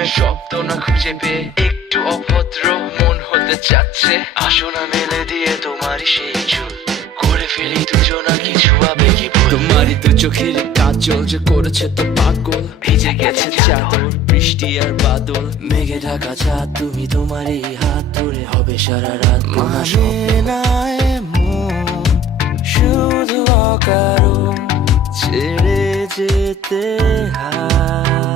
প্রেমের শব্দ না খুঁজে পেয়ে একটু অভদ্র মন হতে চাচ্ছে। আসো না মেলে দিয়ে তোমারই সেই চুল, করে ফেলি দুজনা কিছু আবেগী ভুল। তোমারই দু চোখের কাজল যে করেছে তো পাগল, ভিজে গেছে চাদর বৃষ্টি আর বাদল। মেঘে ঢাকা চাঁদ তুমি তোমারই হাত ধরে হবে সারা রাত। মানে না এমন শুধু অকারণ ছেড়ে যেতে হয়।